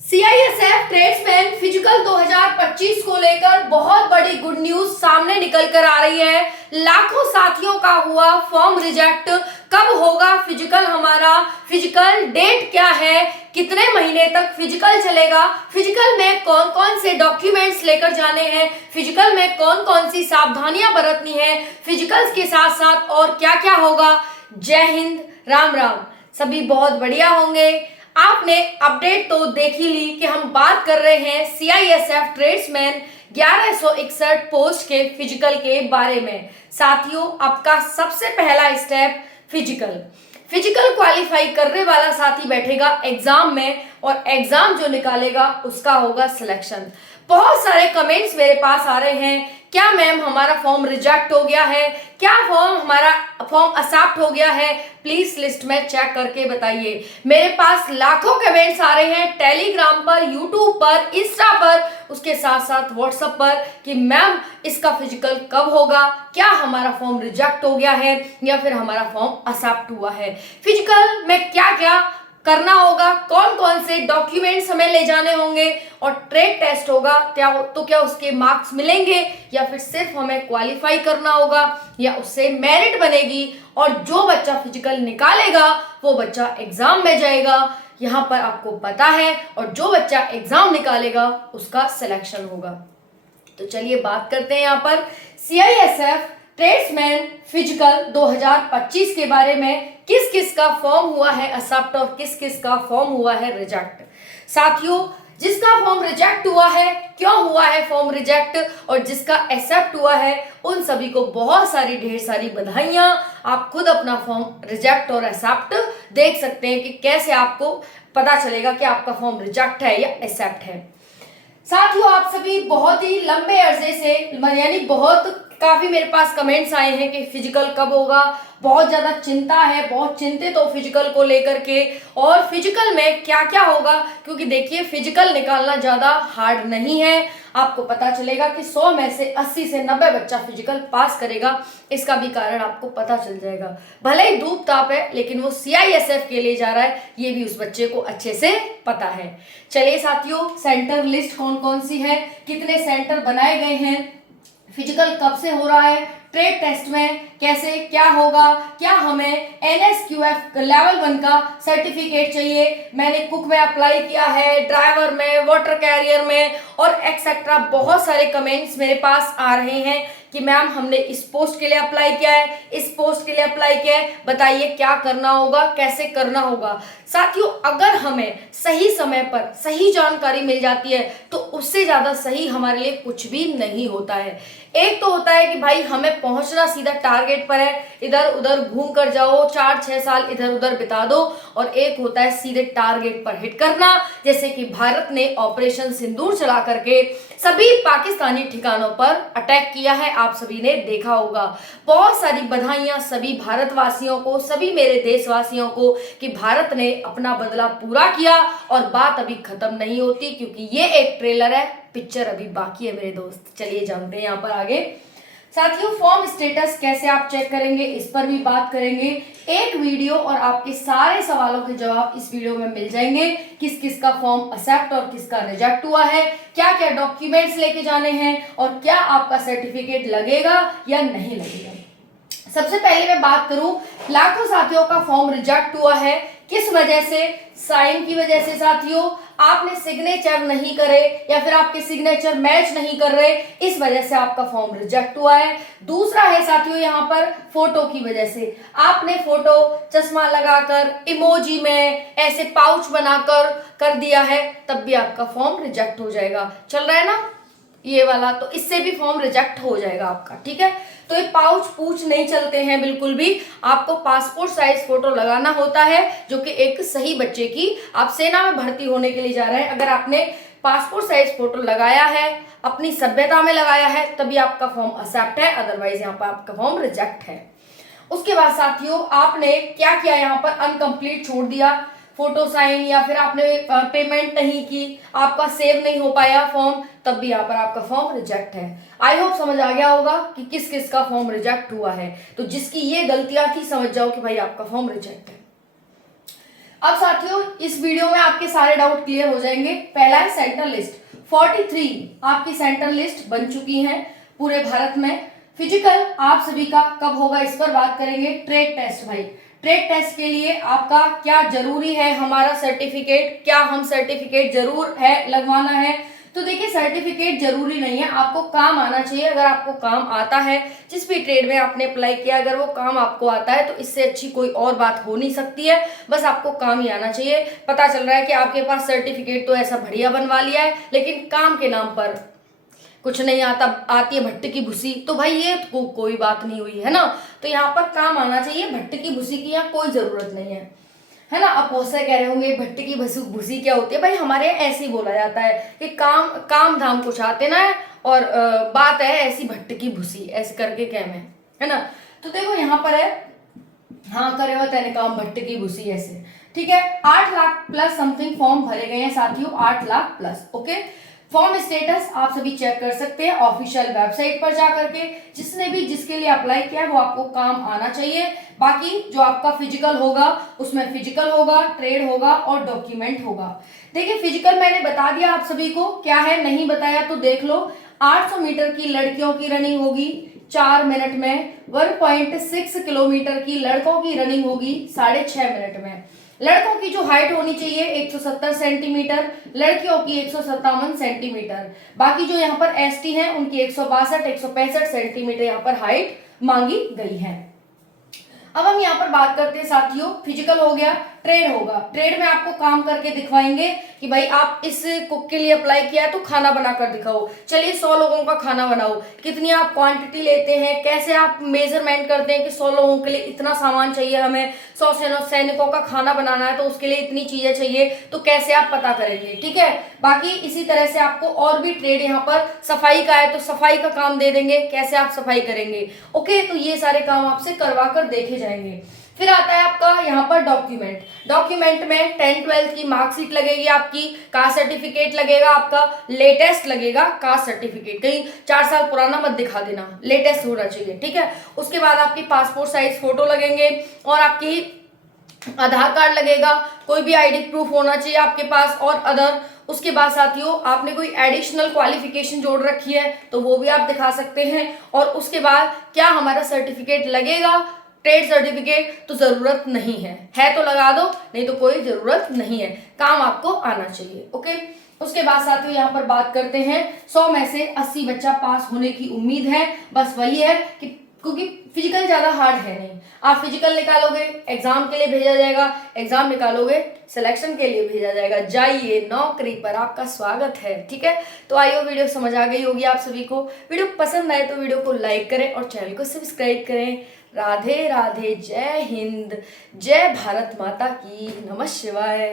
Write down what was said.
CISF tradesman physical 2025 को लेकर बहुत बड़ी गुड न्यूज सामने निकल कर आ रही है। लाखों साथियों का हुआ फॉर्म रिजेक्ट। कब होगा फिजिकल हमारा? फिजिकल डेट क्या है? कितने महीने तक फिजिकल चलेगा? फिजिकल में कौन कौन से डॉक्यूमेंट्स लेकर जाने हैं? फिजिकल में कौन कौन सी सावधानियां बरतनी है? फिजिकल के साथ साथ और क्या क्या होगा? जय हिंद, राम राम। सभी बहुत बढ़िया होंगे। आपने अपडेट तो देख ही ली कि हम बात कर रहे हैं सीआईएसएफ ट्रेड्समैन 1161 पोस्ट के फिजिकल के बारे में। साथियों, आपका सबसे पहला स्टेप फिजिकल क्वालिफाई करने वाला साथी बैठेगा एग्जाम में और एग्जाम जो निकालेगा उसका होगा सिलेक्शन। बहुत सारे कमेंट्स मेरे पास आ रहे हैं, क्या मैम हमारा फॉर्म रिजेक्ट हो गया है? क्या हमारा फॉर्म एक्सेप्ट हो गया है? प्लीज लिस्ट में चेक करके बताइए। मेरे पास लाखों कमेंट्स आ रहे हैं टेलीग्राम पर, यूट्यूब पर, इंस्टा पर, उसके साथ साथ व्हाट्सएप पर कि मैम इसका फिजिकल कब होगा? क्या हमारा फॉर्म रिजेक्ट हो गया है या फिर हमारा फॉर्म एक्सेप्ट हुआ है? फिजिकल में क्या क्या करना होगा, कौन कौन से डॉक्यूमेंट्स हमें ले जाने होंगे और ट्रेड टेस्ट होगा क्या उसके मार्क्स मिलेंगे या फिर सिर्फ हमें क्वालिफाई करना होगा या उससे मेरिट बनेगी और जो बच्चा फिजिकल निकालेगा वो बच्चा एग्जाम में जाएगा, यहाँ पर आपको पता है, और जो बच्चा एग्जाम निकालेगा उसका सिलेक्शन होगा। तो चलिए बात करते हैं यहाँ पर सीआईएसएफ ट्रेड्समैन फिजिकल 2025 के बारे में। किस किस का फॉर्म हुआ है एक्सेप्ट और किस किस का फॉर्म हुआ है रिजेक्ट। साथियों, जिसका फॉर्म रिजेक्ट हुआ है, क्यों हुआ है फॉर्म रिजेक्ट, और जिसका एक्सेप्ट हुआ है, उन सभी को बहुत सारी ढेर सारी बधाइयां। आप खुद अपना फॉर्म रिजेक्ट और एक्सेप्ट देख सकते हैं कि कैसे आपको पता चलेगा कि आपका फॉर्म रिजेक्ट है या एक्सेप्ट है। साथियों, आप सभी बहुत ही लंबे अरसे से यानी काफी मेरे पास कमेंट्स आए हैं कि फिजिकल कब होगा। बहुत ज्यादा चिंता है, बहुत चिंतित हो फिजिकल को लेकर के, और फिजिकल में क्या क्या होगा, क्योंकि देखिए फिजिकल निकालना ज्यादा हार्ड नहीं है। आपको पता चलेगा कि 100 में से 80 से 90 बच्चा फिजिकल पास करेगा। इसका भी कारण आपको पता चल जाएगा। भले ही धूप ताप है लेकिन वो सीआईएसएफ के लिए जा रहा है, ये भी उस बच्चे को अच्छे से पता है। चलिए साथियों, सेंटर लिस्ट कौन कौन सी है, कितने सेंटर बनाए गए हैं, फिजिकल कब से हो रहा है, ट्रेड टेस्ट में कैसे क्या होगा, क्या हमें एनएसक्यूएफ लेवल 1 का सर्टिफिकेट चाहिए, मैंने कुक में अप्लाई किया है, ड्राइवर में, वाटर कैरियर में और एक्सेट्रा। बहुत सारे कमेंट्स मेरे पास आ रहे हैं कि मैम हमने इस पोस्ट के लिए अप्लाई किया है, इस पोस्ट के लिए अप्लाई किया है, बताइए क्या करना होगा, कैसे करना होगा। साथियों, अगर हमें सही समय पर सही जानकारी मिल जाती है तो उससे ज्यादा सही हमारे लिए कुछ भी नहीं होता है। एक तो होता है कि भाई हमें पहुंचना सीधा टारगेट पर है, इधर उधर घूम कर जाओ, 4-6 साल इधर उधर बिता दो, और एक होता है सीधे टारगेट पर हिट करना, जैसे कि भारत ने ऑपरेशन सिंदूर चला करके सभी पाकिस्तानी ठिकानों पर अटैक किया है। आप सभी ने देखा होगा। बहुत सारी बधाइयां सभी भारतवासियों को, सभी मेरे देशवासियों को कि भारत ने अपना बदला पूरा किया, और बात अभी खत्म नहीं होती क्योंकि ये एक ट्रेलर है, पिक्चर अभी बाकी है मेरे दोस्त। चलिए जानते हैं यहाँ पर आगे। साथियों, फॉर्म स्टेटस कैसे आप चेक करेंगे इस पर भी बात करेंगे। एक वीडियो और आपके सारे सवालों के जवाब इस वीडियो में मिल जाएंगे। किस किस का फॉर्म एक्सेप्ट और किसका रिजेक्ट हुआ है, क्या क्या डॉक्यूमेंट्स लेके जाने हैं और क्या आपका सर्टिफिकेट लगेगा या नहीं लगेगा। सबसे पहले मैं बात करूं, लाखों साथियों का फॉर्म रिजेक्ट हुआ है। किस वजह से? साइन की वजह से। साथियों, आपने सिग्नेचर नहीं करे या फिर आपके सिग्नेचर मैच नहीं कर रहे, इस वजह से आपका फॉर्म रिजेक्ट हुआ है। दूसरा है साथियों यहाँ पर फोटो की वजह से। आपने फोटो चश्मा लगाकर इमोजी में ऐसे पाउच बनाकर कर दिया है, तब भी आपका फॉर्म रिजेक्ट हो जाएगा। चल रहा है ना ये वाला, तो इससे भी फॉर्म रिजेक्ट हो जाएगा आपका, ठीक है। तो ये पाउच पूछ नहीं चलते हैं बिल्कुल भी। आपको पासपोर्ट साइज फोटो लगाना होता है, जो कि एक सही बच्चे की, आप सेना में भर्ती होने के लिए जा रहे हैं, अगर आपने पासपोर्ट साइज फोटो लगाया है, अपनी सभ्यता में लगाया है, तभी आपका फॉर्म एक्सेप्ट है, अदरवाइज यहाँ पर आपका फॉर्म रिजेक्ट है। उसके बाद साथियों, आपने क्या किया, यहाँ पर अनकंप्लीट छोड़ दिया, फोटो साइन, या फिर आपने पेमेंट नहीं की, आपका सेव नहीं हो पाया फॉर्म, तब भी यहाँ पर आपका फॉर्म रिजेक्ट है। आई होप समझ आ गया होगा कि किस किस का फॉर्म रिजेक्ट हुआ है। तो जिसकी ये गलतियां थी, समझ जाओ कि भाई आपका फॉर्म रिजेक्ट है। अब साथियों इस वीडियो में आपके सारे डाउट क्लियर हो जाएंगे। पहला है सेंट्रल लिस्ट। 43 आपकी सेंट्रल लिस्ट बन चुकी है पूरे भारत में। फिजिकल आप सभी का कब होगा इस पर बात करेंगे। ट्रेड टेस्ट भाई, ट्रेड टेस्ट के लिए आपका क्या जरूरी है, हमारा सर्टिफिकेट, क्या हम सर्टिफिकेट जरूर है लगवाना है। तो देखिए सर्टिफिकेट जरूरी नहीं है, आपको काम आना चाहिए। अगर आपको काम आता है, जिस भी ट्रेड में आपने अप्लाई किया, अगर वो काम आपको आता है तो इससे अच्छी कोई और बात हो नहीं सकती है। बस आपको काम ही आना चाहिए। पता चल रहा है कि आपके पास सर्टिफिकेट तो ऐसा बढ़िया बनवा लिया है, लेकिन काम के नाम पर कुछ नहीं आता, आती है भट्ट की भूसी, तो भाई ये कोई बात नहीं हुई है ना। तो यहाँ पर काम आना चाहिए, भट्ट की भूसी की यहाँ कोई जरूरत नहीं है ना। अब बहुत सारे कह रहे होंगे भट्ट की भूसी क्या होती है। भाई हमारे यहाँ ऐसे ही बोला जाता है कि काम धाम कुछ आते ना है, और बात है ऐसी भट्ट की भूसी, ऐसे करके कह में, है ना। तो देखो यहाँ पर है, हाँ करे हो तेने काम भट्ट की भूसी, ऐसे ठीक है। 8 लाख प्लस समथिंग फॉर्म भरे गए हैं साथियों, 8 lakh plus. Okay, form status आप सभी चेक कर सकते हैं ऑफिशियल वेबसाइट पर जाकर के। जिसने भी जिसके लिए अप्लाई किया है वो आपको काम आना चाहिए। बाकी जो आपका फिजिकल होगा उसमें फिजिकल होगा, ट्रेड होगा और डॉक्यूमेंट होगा। देखिए फिजिकल मैंने बता दिया आप सभी को, क्या है नहीं बताया तो देख लो। 800 मीटर की लड़कियों की रनिंग होगी 4 मिनट में, 1.6 किलोमीटर की लड़कों की रनिंग होगी 6.5 मिनट में। लड़कों की जो हाइट होनी चाहिए 170 सेंटीमीटर, लड़कियों की 157 सेंटीमीटर। बाकी जो यहाँ पर एसटी हैं उनकी 162 165 सेंटीमीटर यहाँ पर हाइट मांगी गई है। अब हम यहाँ पर बात करते हैं साथियों, फिजिकल हो गया, ट्रेड होगा। ट्रेड में आपको काम करके दिखवाएंगे कि भाई आप इस कुक के लिए अप्लाई किया है तो खाना बनाकर दिखाओ। चलिए 100 लोगों का खाना बनाओ, कितनी आप क्वांटिटी लेते हैं, कैसे आप मेजरमेंट करते हैं कि 100 लोगों के लिए इतना सामान चाहिए, हमें 100 सैनिकों का खाना बनाना है तो उसके लिए इतनी चीजें चाहिए, तो कैसे आप पता करेंगे, ठीक है। बाकी इसी तरह से आपको और भी ट्रेड, यहाँ पर सफाई का है तो सफाई का काम दे देंगे, कैसे आप सफाई करेंगे। ओके, तो ये सारे काम आपसे करवा कर देखे जाएंगे। फिर आता है आपका यहाँ पर डॉक्यूमेंट। डॉक्यूमेंट में 10-12 की मार्कशीट लगेगी आपकी, कास्ट सर्टिफिकेट लगेगा आपका, लेटेस्ट लगेगा कास्ट सर्टिफिकेट, कहीं 4 साल पुराना मत दिखा देना, लेटेस्ट होना चाहिए, ठीक है। उसके बाद आपकी पासपोर्ट साइज फोटो लगेंगे और आपकी आधार कार्ड लगेगा, कोई भी आईडी प्रूफ होना चाहिए आपके पास और अदर। उसके बाद साथियों आपने कोई एडिशनल क्वालिफिकेशन जोड़ रखी है तो वो भी आप दिखा सकते हैं। और उसके बाद क्या हमारा सर्टिफिकेट लगेगा, ट्रेड सर्टिफिकेट, तो जरूरत नहीं है तो लगा दो, नहीं तो कोई जरूरत नहीं है, काम आपको आना चाहिए। ओके, उसके बाद साथियों यहाँ पर बात करते हैं 100 में से 80 बच्चा पास होने की उम्मीद है। बस वही है कि क्योंकि फिजिकल ज्यादा हार्ड है नहीं, आप फिजिकल निकालोगे एग्जाम के लिए भेजा जाएगा, एग्जाम निकालोगे सिलेक्शन के लिए भेजा जाएगा, जाइए नौकरी पर आपका स्वागत है, ठीक है। तो आइए वीडियो समझ आ गई होगी आप सभी को। वीडियो पसंद आए तो वीडियो को लाइक करें और चैनल को सब्सक्राइब करें। राधे राधे, जय हिंद, जय भारत माता की, नमः शिवाय।